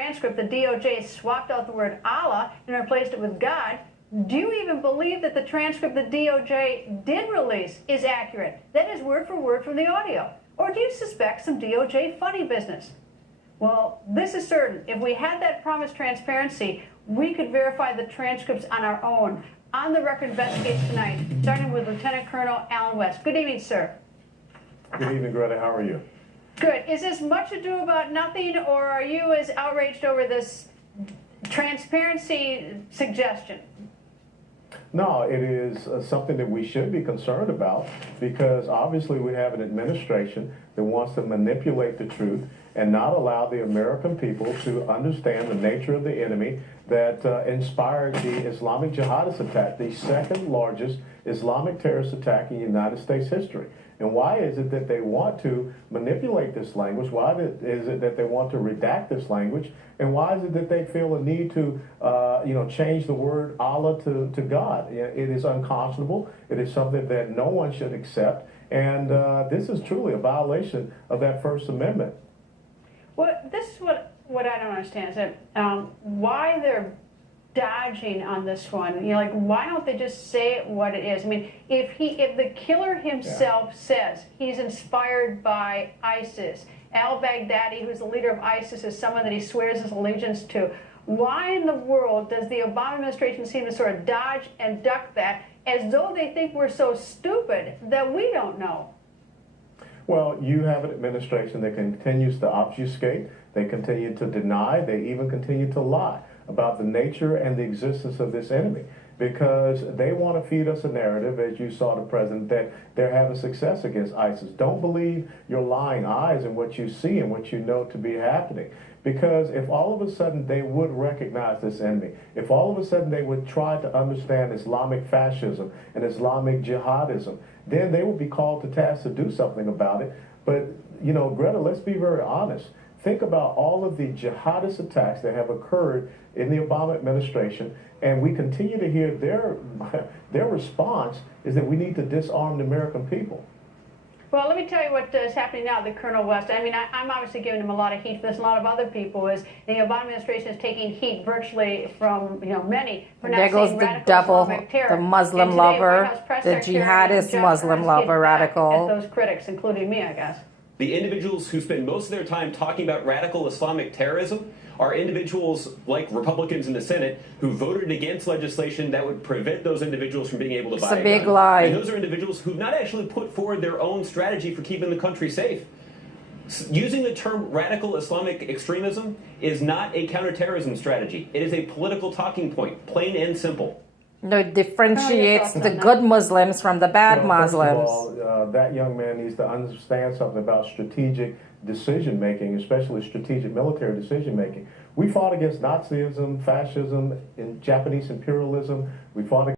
transcript, the DOJ swapped out the word Allah and replaced it with God. Do you even believe that the transcript the DOJ did release is accurate? That is word for word from the audio. Or do you suspect some DOJ funny business? Well, this is certain. If we had that promised transparency, we could verify the transcripts on our own. On the Record investigates tonight, starting with Lieutenant Colonel Alan West. Good evening, sir. Good evening, Greta. How are you? Good. Is this much ado about nothing, or are you as outraged over this transparency suggestion? No, it is something that we should be concerned about, because obviously we have an administration that wants to manipulate the truth and not allow the American people to understand the nature of the enemy that inspired the Islamic jihadist attack, the second largest Islamic terrorist attack in United States history. And why is it that they want to manipulate this language? Why is it that they want to redact this language? And why is it that they feel a need to, change the word Allah to God? It is unconscionable. It is something that no one should accept. And this is truly a violation of that First Amendment. Well, this is what I don't understand. Is that why they're dodging on this one? You know, like, why don't they just say it what it is? I mean, if the killer himself says he's inspired by ISIS, al-Baghdadi, who's the leader of ISIS, is someone that he swears his allegiance to, why in the world does the Obama administration seem to sort of dodge and duck that, as though they think we're so stupid that we don't know? Well, you have an administration that continues to obfuscate, they continue to deny, they even continue to lie about the nature and the existence of this enemy, because they want to feed us a narrative, as you saw the president, that they're having success against ISIS. Don't believe your lying eyes and what you see and what you know to be happening. Because if all of a sudden they would recognize this enemy, if all of a sudden they would try to understand Islamic fascism and Islamic jihadism, then they would be called to task to do something about it. But, you know, Greta, let's be very honest. Think about all of the jihadist attacks that have occurred in the Obama administration, and we continue to hear their response is that we need to disarm the American people. Well, let me tell you what is happening now, the Colonel West. I mean, I'm obviously giving him a lot of heat for this, and a lot of other people. Is the Obama administration is taking heat virtually from many for not there goes saying the radical devil, Islamic terror. the Muslim lover, the jihadist Muslim lover radical. At those critics, including me, I guess. The individuals who spend most of their time talking about radical Islamic terrorism are individuals like Republicans in the Senate who voted against legislation that would prevent those individuals from being able to buy a gun. It's a big lie. And those are individuals who've not actually put forward their own strategy for keeping the country safe. Using the term radical Islamic extremism is not a counterterrorism strategy. It is a political talking point, plain and simple. No, it differentiates the good Muslims from the bad Muslims. First of all, that young man needs to understand something about strategic decision-making, especially strategic military decision-making. We fought against Nazism, fascism, and Japanese imperialism. We fought